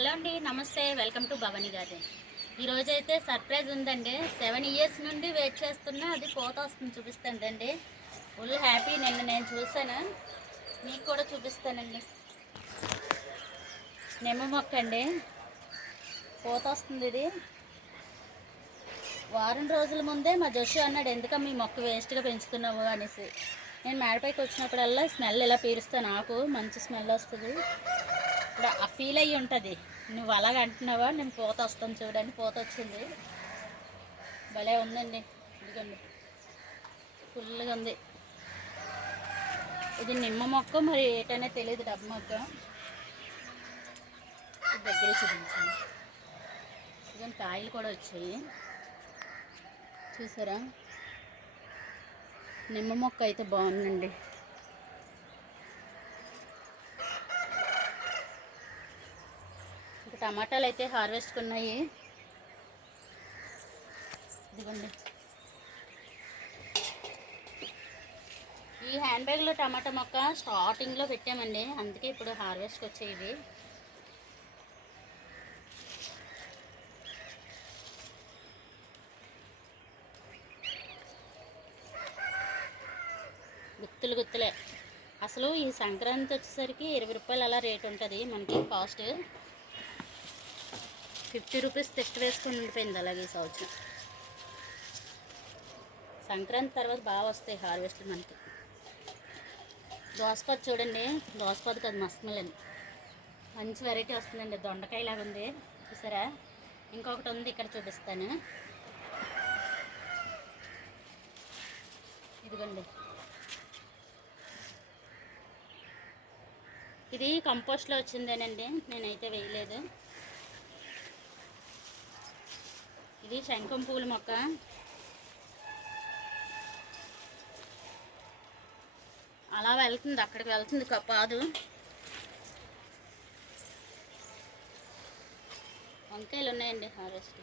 Hello అండి నమస్తే. Welcome to Bhavani garden. ఈరోజు అయితే సర్ప్రైజ్ ఉందండి. సెవెన్ ఇయర్స్ నుండి వెయిట్ చేస్తున్నా అది కోత వస్తుంది చూపిస్తానండి ఫుల్ హ్యాపీ నిన్న నేను చూసాను మీకు కూడా చూపిస్తానండి. నిమ్మ మొక్క అండి. పోత వస్తుంది ఇది. వారం రోజుల ముందే మా జోషి అన్నాడు ఎందుకమ్మా మీ మొక్క వేస్ట్గా పెంచుతున్నావు? అనేసి. నేను మేడపైకి వచ్చినప్పుడల్లా స్మెల్ ఇలా పీరుస్తాను. నాకు మంచి స్మెల్ వస్తుంది. ఇప్పుడు ఆ ఫీల్ అయ్యి ఉంటుంది. నువ్వు అలాగ అంటున్నావా? నేను పూత వస్తాను చూడండి పూత వచ్చింది. భలే ఉందండి. ఇదిగోండి. ఫుల్గా ఉంది. ఇది నిమ్మ మొక్క మరి ఏటనే తెలియదు డబ్బు మొక్క. ఇది దగ్గర చూపించండి. ఇదిగోండి కాయలు కూడా వచ్చాయి. చూసారా? నిమ్మ మొక్క అయితే బాగుందండి. టమాటాలు అయితే హార్వెస్ట్ ఉన్నాయి ఇదిగోండి. ఈ హ్యాండ్ బ్యాగ్లో టమాటా మొక్క స్టార్టింగ్లో పెట్టామండి. అందుకే ఇప్పుడు హార్వెస్ట్కి వచ్చేవి గుత్తులు గుత్తులే. అసలు ఈ సంక్రాంతి వచ్చేసరికి ఇరవై రూపాయలు అలా రేట్ ఉంటుంది. మనకి కాస్ట్ ఫిఫ్టీ రూపీస్ తెస్ట్ వేసుకుని ఉండిపోయింది అలాగే ఈ సంవత్సరం. సంక్రాంతి తర్వాత బాగా వస్తాయి హార్వెస్ట్లు మనకి. దోసపొద చూడండి దోసపొద కాదు మస్మలని మంచి వెరైటీ వస్తుందండి దొండకాయలాగా ఉంది. చూసారా? ఇంకొకటి ఉంది ఇక్కడ చూపిస్తాను. ఇదిగోండి. ఇది కంపోస్ట్లో వచ్చిందేనండి నేనైతే వేయలేదు. ఇది శంఖం పూల మొక్క. అలా వెళ్తుంది అక్కడికి వెళ్తుంది కాదు పాదు. వంకాయలు ఉన్నాయండి హార్వెస్ట్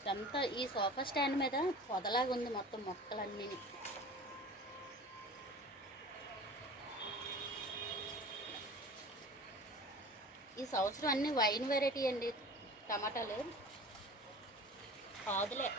ఇదంతా ఈ సోఫా స్టాండ్ మీద పొదలాగా ఉంది మొత్తం మొక్కలన్నీ. ఈ సంవత్సరం అన్ని వైన్ వెరైటీ అండి. టమాటాలు. కాదులే.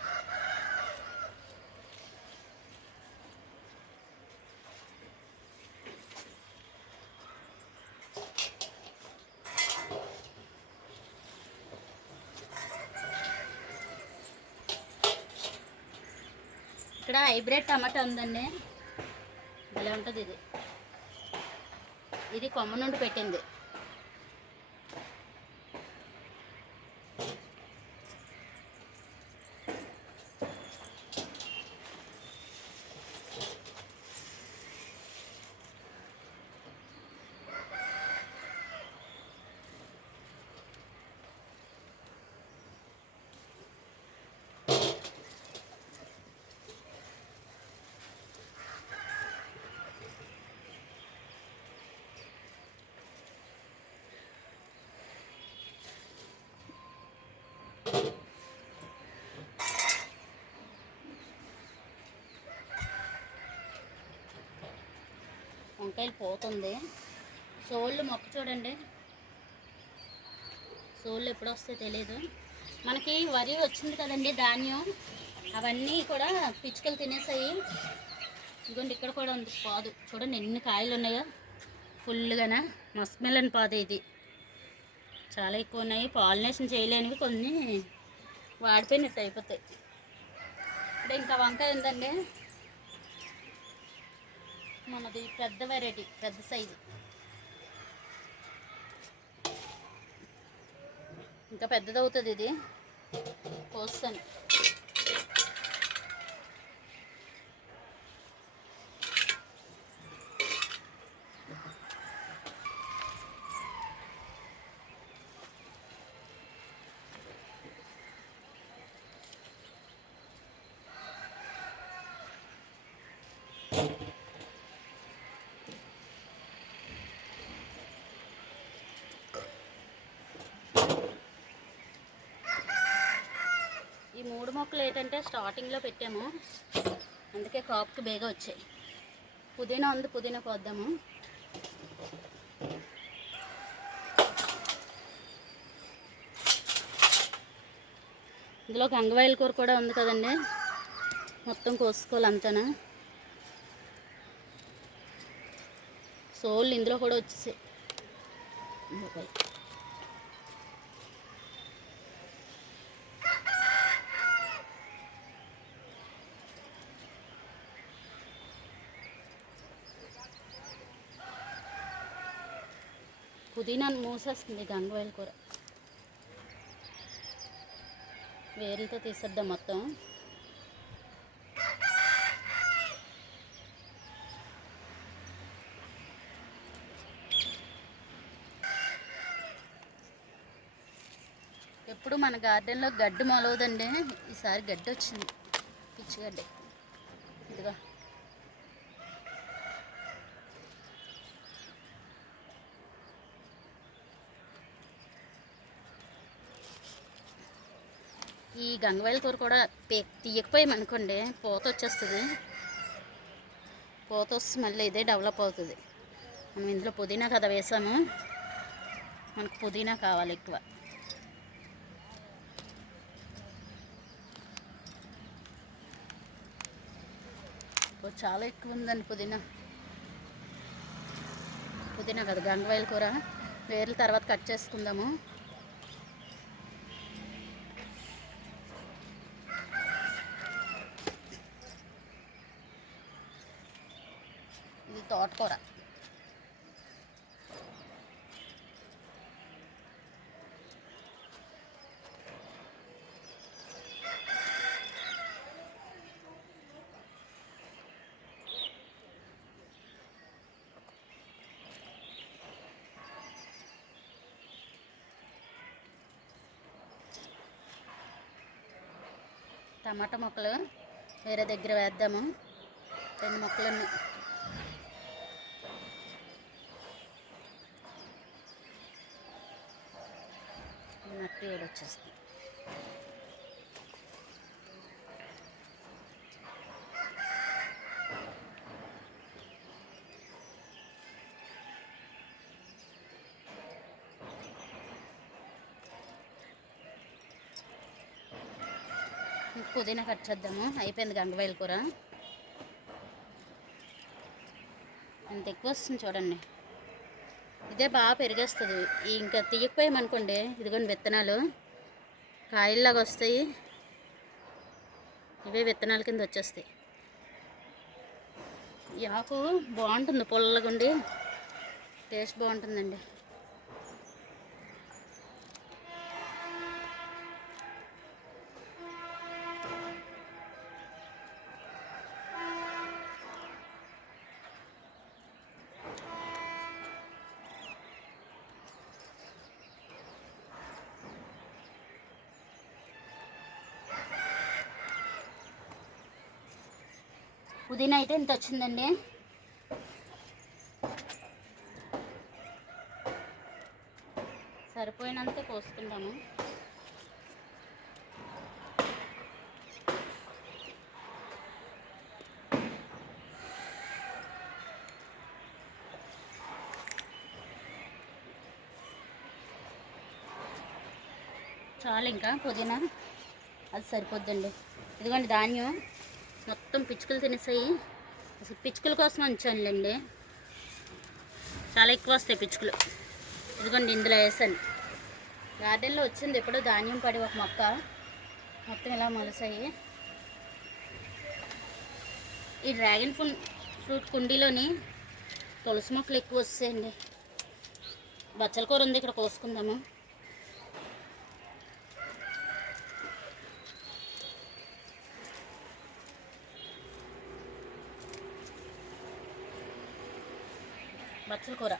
ఇక్కడ హైబ్రిడ్ టమాటా ఉందండి. భలే ఉంటుంది ఇది. ఇది కొమ్మ నుండి పెట్టింది. వంకాయలు పోతుంది. సోళ్ళు మొక్క చూడండి. సోళ్ళు ఎప్పుడు వస్తాయో తెలియదు మనకి వరి వచ్చింది కదండి ధాన్యం. అవన్నీ కూడా పిచ్చుకలు తినేసాయి. ఇదిగోండి ఇక్కడ కూడా ఉంది పాదు. చూడండి ఎన్ని కాయలు ఉన్నాయో. ఫుల్గానా మస్మిలన్ పాదు ఇది. చాలా ఎక్కువ ఉన్నాయి. పాలినేషన్ చేయలేనివి కొన్ని వాడిపోయినట్టు అయిపోతాయి. అంటే ఇంకా వంకాయ ఉందండి. మనది పెద్ద వెరైటీ పెద్ద సైజు ఇంకా పెద్దది అవుతుంది ఇది. కోస్తాను మొక్కలు ఏంటంటే స్టార్టింగ్లో పెట్టాము. అందుకే కాపుకి బేగా వచ్చాయి. పుదీనా ఉంది పుదీనా పోద్దాము ఇందులో గంగవాయిల కూర కూడా ఉంది కదండి. మొత్తం కోసుకోవాలి అంతనా. సోళ్ళు ఇందులో కూడా వచ్చేసాయి. పుదీనాను మూసేస్తుంది గంగవాయల కూర. వేరులతో తీసేద్దాం మొత్తం. ఎప్పుడు మన గార్డెన్లో గడ్డి మొలవదండి. ఈసారి గడ్డి వచ్చింది పిచ్చి గడ్డి ఇదిగో ఈ గంగవాయిల కూర కూడా తీయకపోయామనుకోండి పూత వచ్చేస్తుంది. పూత వస్తే మళ్ళీ ఇదే డెవలప్ అవుతుంది. మనం ఇందులో పుదీనా కదా వేసాము మనకు పుదీనా కావాలి ఎక్కువ. చాలా ఎక్కువ ఉందండి పుదీనా. పుదీనా కదా గంగవాయిల కూర. వేర్ల తర్వాత కట్ చేసుకుందాము. తోటకూర. టమాటా మొక్కలు వేరే దగ్గర వేద్దాము. రెండు మొక్కలు ఉన్నాయి నట్టు ఏడు వచ్చేస్తుంది పుదీనా కట్ చేద్దాము. అయిపోయింది గంగవాయిల కూర. అంత ఎక్కువ వస్తుంది చూడండి. ఇదే బాగా పెరిగేస్తుంది. ఇంకా తీయకపోయామనుకోండి ఇదిగోండి విత్తనాలు. కాయల్లాగా వస్తాయి. ఇవే విత్తనాల కింద వచ్చేస్తాయి. ఈ ఆకు బాగుంటుంది పుల్లగా ఉండి. టేస్ట్ బాగుంటుందండి. పుదీనా అయితే ఇంత వచ్చిందండి. సరిపోయినంత కోసుకుంటాము. చాలు ఇంకా పుదీనా. అది సరిపోద్దండి. ఇదిగోండి ధాన్యం. మొత్తం పిచ్చుకలు తినేసాయి. అసలు పిచ్చుకల కోసం ఉంచానులేండి. చాలా ఎక్కువ వస్తాయి పిచ్చుకలు. ఇదిగోండి ఇందులో వేసాను. గార్డెన్లో వచ్చింది ఎప్పుడో ధాన్యం పడి ఒక మొక్క. మొత్తం ఇలా మొలసాయి. ఈ డ్రాగన్ ఫ్రూట్ ఫ్రూట్ కుండీలోని తులసి మొక్కలు ఎక్కువ వస్తాయండి. బచ్చల కూర ఉంది ఇక్కడ కోసుకుందాము. బచ్చల కూర.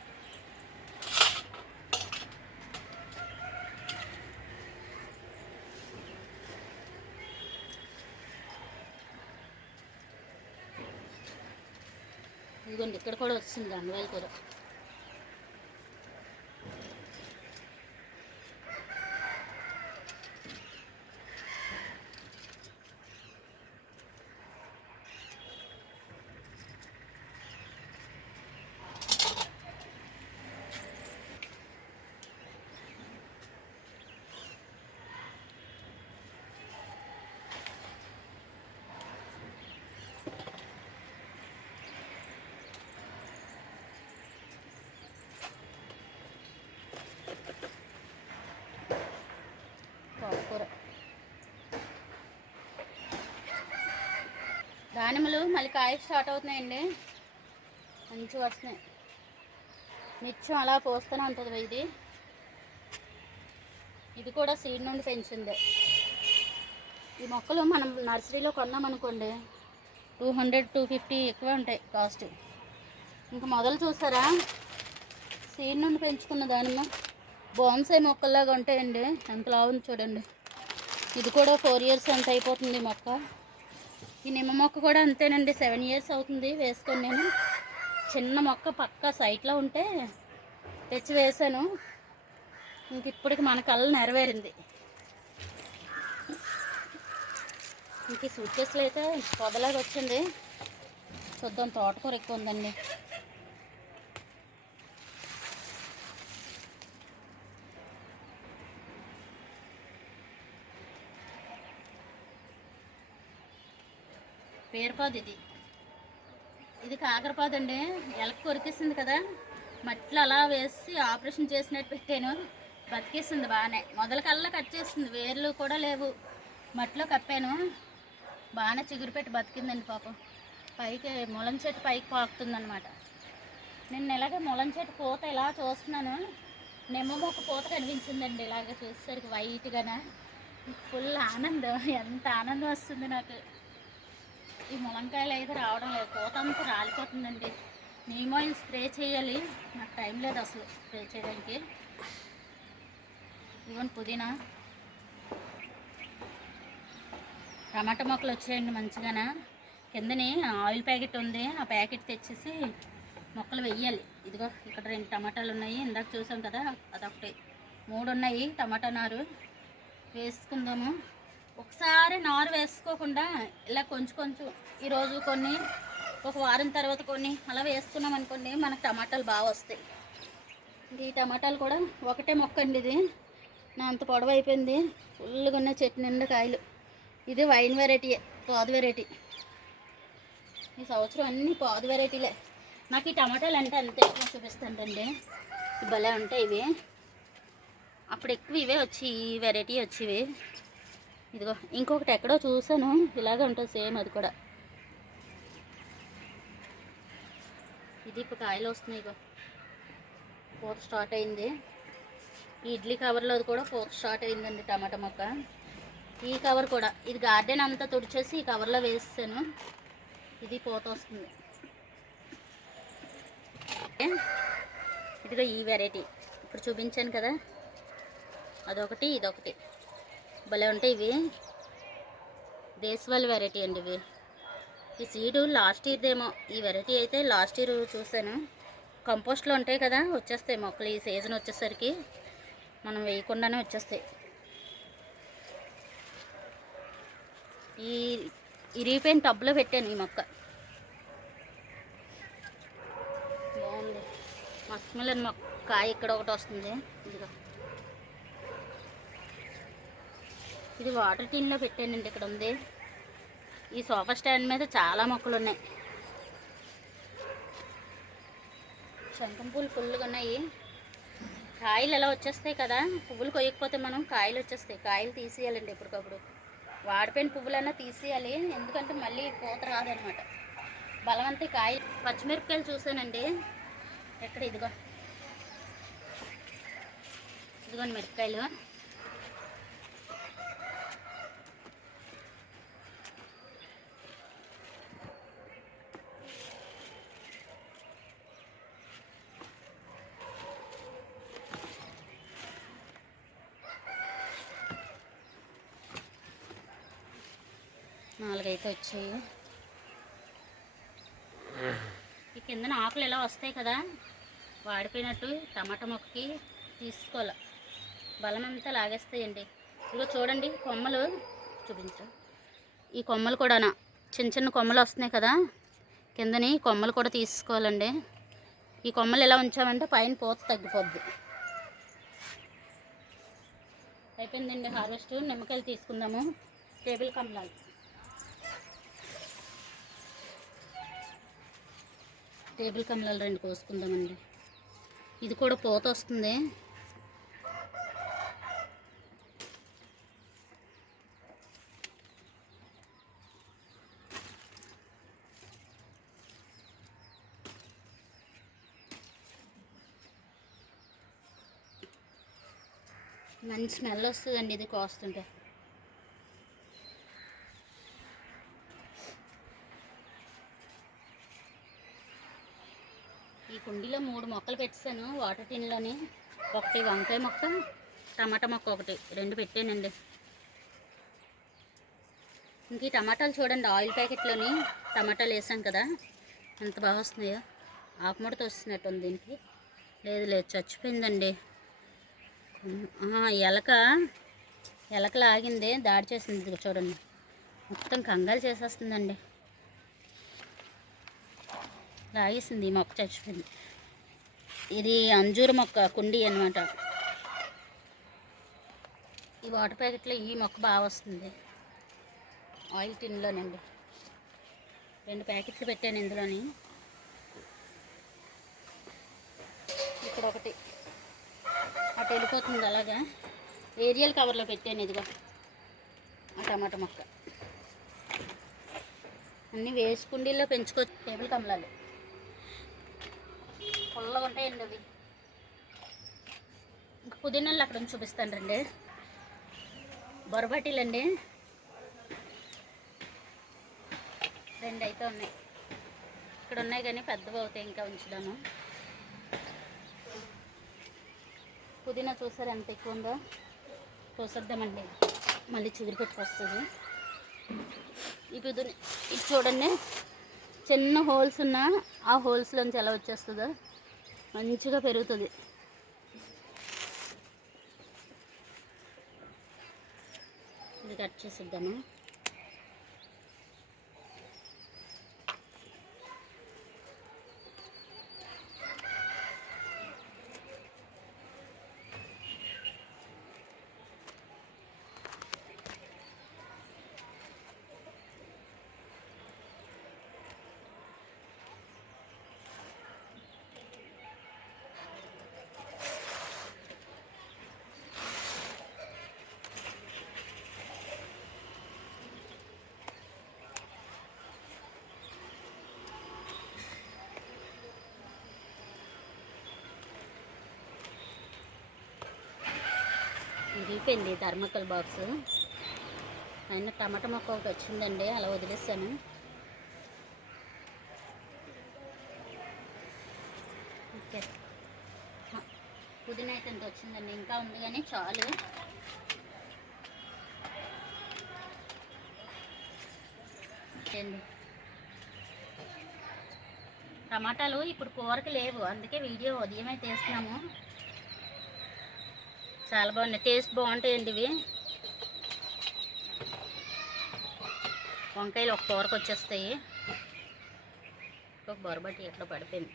ఇదిగోండి ఇక్కడ కూడా వస్తుంది గంగవాయిల కూర. దానిమ్మలు మళ్ళీ కాయ స్టార్ట్ అవుతున్నాయండి. మంచిగా వస్తున్నాయి. నిత్యం అలా పోస్తూనే ఉంటుంది ఇది. ఇది కూడా సీడ్ నుండి పెంచిందే. ఈ మొక్కలు మనం నర్సరీలో కొన్నామనుకోండి టూ హండ్రెడ్ టూ ఫిఫ్టీ ఎక్కువ ఉంటాయి కాస్ట్. ఇంకా మొదలు చూసారా? సీడ్ నుండి పెంచుకున్న దానిమ్మ బోన్సాయి మొక్కల్లాగా ఉంటాయండి. ఎంత లావుంది చూడండి. ఇది కూడా ఫోర్ ఇయర్స్ ఎంత అయిపోతుంది మొక్క? ఈ నిమ్మ మొక్క కూడా అంతేనండి. సెవెన్ ఇయర్స్ అవుతుంది వేసుకొని నేను. చిన్న మొక్క పక్క సైట్లో ఉంటే తెచ్చి వేసాను. ఇంక ఇప్పటికి మన కళ్ళు నెరవేరింది. ఇంక ఈ సూట్ కేసులు అయితే పొదలాగా వచ్చింది. చూద్దాం తోటకూర ఎక్కువ ఉందండి. పేరుపాదు ఇది. ఇది కాకరపాదు అండి. ఎలక కొరికేసింది కదా. మట్టిలో అలా వేసి ఆపరేషన్ చేసినట్టు పెట్టాను. బతికేసింది బాగానే మొదలకల్లా కట్ చేసింది. వేర్లు కూడా లేవు. మట్టిలో కప్పాను. బాగానే చిగురు పెట్టి బతికిందండి పాపం. పైకి ములం చెట్టు పైకి పాకుతుందనమాట నేను ఇలాగే ములం చెట్టు పూత ఇలా చూస్తున్నాను. నిమ్మ మొక్క పూత కనిపించిందండి ఇలాగ చూసేసరికి వైట్గా ఫుల్ ఆనందం. ఎంత ఆనందం వస్తుంది నాకు. ఈ ములంకాయలు అయితే రావడం లేదు. పూత రాలిపోతుందండి. నీమ్ ఆయిల్ స్ప్రే చేయాలి. నాకు టైం లేదు అసలు స్ప్రే చేయడానికి. ఇవ్వండి పుదీనా. టమాటా మొక్కలు వచ్చాయండి మంచిగానే. కిందని ఆయిల్ ప్యాకెట్ ఉంది. ఆ ప్యాకెట్ తెచ్చేసి మొక్కలు వెయ్యాలి. ఇదిగో ఇక్కడ రెండు టమాటాలు ఉన్నాయి. ఇందాక చూసాం కదా అదొకటి మూడు ఉన్నాయి. టమాటా నారు వేసుకుందాము. ఒకసారి నారు వేసుకోకుండా ఇలా కొంచెం కొంచెం ఈరోజు కొన్ని ఒక వారం తర్వాత కొన్ని అలా వేసుకున్నాం అనుకోండి మనకు టమాటాలు బాగా వస్తాయి. ఈ టమాటాలు కూడా ఒకటే మొక్క అండి ఇది. నా అంత పొడవు అయిపోయింది. ఫుల్గా ఉన్న చెట్టు నిండా కాయలు. ఇది వైన్ వెరైటీ పాదు వెరైటీ. ఈ సంవత్సరం అన్ని పాదు వెరైటీలే. నాకు ఈ టమాటాలు అంటే అంత ఎక్కువ చూపిస్తానండి భలే ఉంటాయి ఇవి. అప్పుడు ఎక్కువ ఇవే వచ్చి ఈ వెరైటీ వచ్చేవి ఇదిగో ఇంకొకటి ఎక్కడో చూసాను ఇలాగే ఉంటుంది సేమ్ అది కూడా. ఇది ఇప్పుడు కాయలు వస్తున్నాయి ఇగో పూత స్టార్ట్ అయింది. ఈ ఇడ్లీ కవర్లో అది కూడా పూత స్టార్ట్ అయిందండి టమాటా మొక్క. ఈ కవర్ కూడా ఇది గార్డెన్ అంతా తుడిచేసి ఈ కవర్లో వేసాను ఇది పూత వస్తుంది. ఇదిగో ఈ వెరైటీ. ఇప్పుడు చూపించాను కదా. అదొకటి ఇదొకటి. భలే ఉంటాయి ఇవి. దేశవాళి వెరైటీ అండి ఇవి. ఈ సీడు లాస్ట్ ఇయర్దేమో ఈ వెరైటీ అయితే లాస్ట్ ఇయర్ చూసాను కంపోస్ట్లో ఉంటాయి కదా వచ్చేస్తాయి మొక్కలు. ఈ సీజన్ వచ్చేసరికి మనం వేయకుండానే వచ్చేస్తాయి. ఈ ఇరిగిపోయిన టబ్లో పెట్టాను ఈ మొక్క. బాగుంది. మస్మిలన్ మొక్క కాయ ఇక్కడ ఒకటి వస్తుంది. ఇదిగో. ఇది వాటర్ టిన్లో పెట్టానండి ఇక్కడ ఉంది. ఈ సోఫా స్టాండ్ మీద చాలా మొక్కలు ఉన్నాయి శంఖం పూలు ఫుల్గా ఉన్నాయి. కాయలు ఎలా వచ్చేస్తాయి కదా? పువ్వులు కొయ్యకపోతే మనం కాయలు వచ్చేస్తాయి. కాయలు తీసేయాలండి ఎప్పటికప్పుడు. వాడిపోయిన పువ్వులన్నా తీసేయాలి. ఎందుకంటే మళ్ళీ పూత రాదనమాట. బలవంతి కాయ పచ్చిమిరపకాయలు చూసానండి. ఎక్కడ ఇదిగో. ఇదిగోండి మిరపకాయలు. వచ్చాయి. ఈ కిందన ఆకులు ఎలా వస్తాయి కదా వాడిపోయినట్టు టమాటా మొక్కకి తీసుకోవాలి. బలం అంతా లాగేస్తాయండి. ఇదిగో చూడండి కొమ్మలు చూపించు. ఈ కొమ్మలు కూడా చిన్న చిన్న కొమ్మలు వస్తున్నాయి కదా కిందని కొమ్మలు కూడా తీసుకోవాలండి. ఈ కొమ్మలు ఎలా ఉంచామంటే పైన పోత తగ్గిపోద్ది. అయిపోయిందండి హార్వెస్ట్. నిమ్మకాయలు తీసుకుందాము. టేబుల్ కమలాలు టేబుల్ కమలాలు రెండు కోసుకుందామండి. ఇది కూడా పూత వస్తుంది. మంచి స్మెల్ వస్తుందండి ఇది కోస్తుంటే. పెట్టాను వాటర్ టిన్లోని ఒకటి వంకాయ మొక్క టమాటా మొక్క ఒకటి రెండు పెట్టానండి. ఇంక ఈ టమాటాలు చూడండి ఆయిల్ ప్యాకెట్లోని టమాటాలు వేసాం కదా ఎంత బాగా వస్తున్నాయో. ఆకుముడత వస్తున్నట్టు ఉంది దీనికి. లేదు లేదు చచ్చిపోయిందండి. ఎలక ఎలక లాగింది దాడి చేసింది చూడండి. మొత్తం కంగారు చేసేస్తుందండి. లాగేసింది ఈ మొక్క చచ్చిపోయింది. ఇది అంజూరు మొక్క కుండీ అన్నమాట. ఈ వాటర్ ప్యాకెట్లో ఈ మొక్క బాగా వస్తుంది. ఆయిల్ టిన్లోనండి. రెండు ప్యాకెట్లు పెట్టాను ఇందులోని. ఇక్కడ ఒకటి అటు వెళ్ళిపోతుంది అలాగా. ఏరియల్ కవర్లో పెట్టాను ఇదిగో. ఆ టమాటా మొక్క. అన్నీ వేసుకుండీల్లో పెంచుకోవచ్చు టేబుల్ కమలాలు. పుల్లగా ఉంటాయండి అవి. ఇంకా పుదీనాలు అక్కడ ఉంచి చూపిస్తాను రండి బొరబాటీలండి. రెండు అయితే ఉన్నాయి. ఇక్కడ ఉన్నాయి కానీ పెద్దవి అవుతాయి ఇంకా ఉంచుదాము. పుదీనా చూసారు ఎంత ఎక్కువ ఉందో? చూసేద్దామండి. మళ్ళీ చిగురు పెట్టుకొస్తుంది. ఈ పుదీనా ఇది చూడండి. చిన్న హోల్స్ ఉన్న ఆ హోల్స్లోంచి ఎలా వచ్చేస్తుందో. మంచిగా పెరుగుతుంది. ఇది కట్ చేసిద్దాము విరిగిపోయింది థర్మకల్ బాక్స్ అయినా టమాటా మొక్క ఒకటి వచ్చిందండి అలా వదిలేసాను. ఓకే. పుదీనా అయితే ఇంత వచ్చిందండి ఇంకా ఉంది కానీ చాలు. టమాటాలు ఇప్పుడు కూరకు లేవు అందుకే వీడియో ఉదయమే తీస్తున్నాము. చాలా బాగున్నాయి. టేస్ట్ బాగుంటాయండి ఇవి. వంకాయలు ఒక కూరకు వచ్చేస్తాయి. ఒక బొరబట్టి ఎట్లా పడిపోయింది.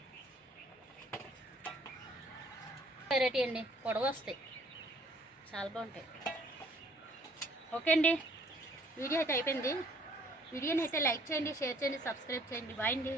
వెరైటీ అండి. పొడవ వస్తాయి. చాలా బాగుంటాయి. ఓకే అండి. వీడియో అయితే అయిపోయింది. వీడియోని అయితే లైక్ చేయండి షేర్ చేయండి సబ్స్క్రైబ్ చేయండి. బాయ్ అండి.